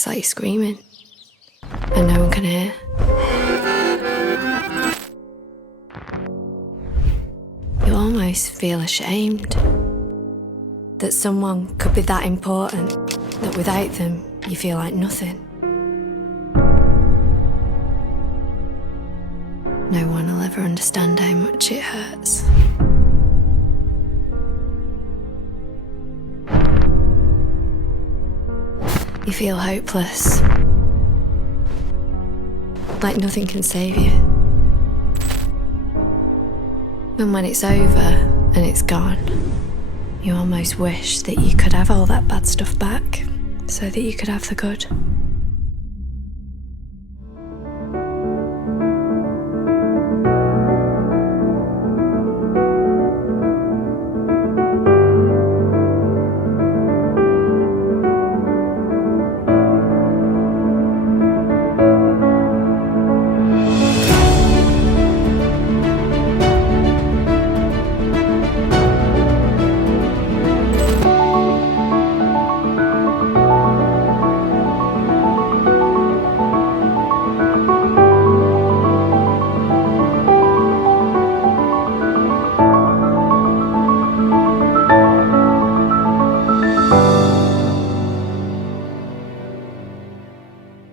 it's like you're screaming and no one can hear. You almost feel ashamed that someone could be that important, that without them you feel like nothing. No one will ever understand how much it hurts. You feel hopeless, like nothing can save you. And when it's over and it's gone, you almost wish that you could have all that bad stuff back so that you could have the good.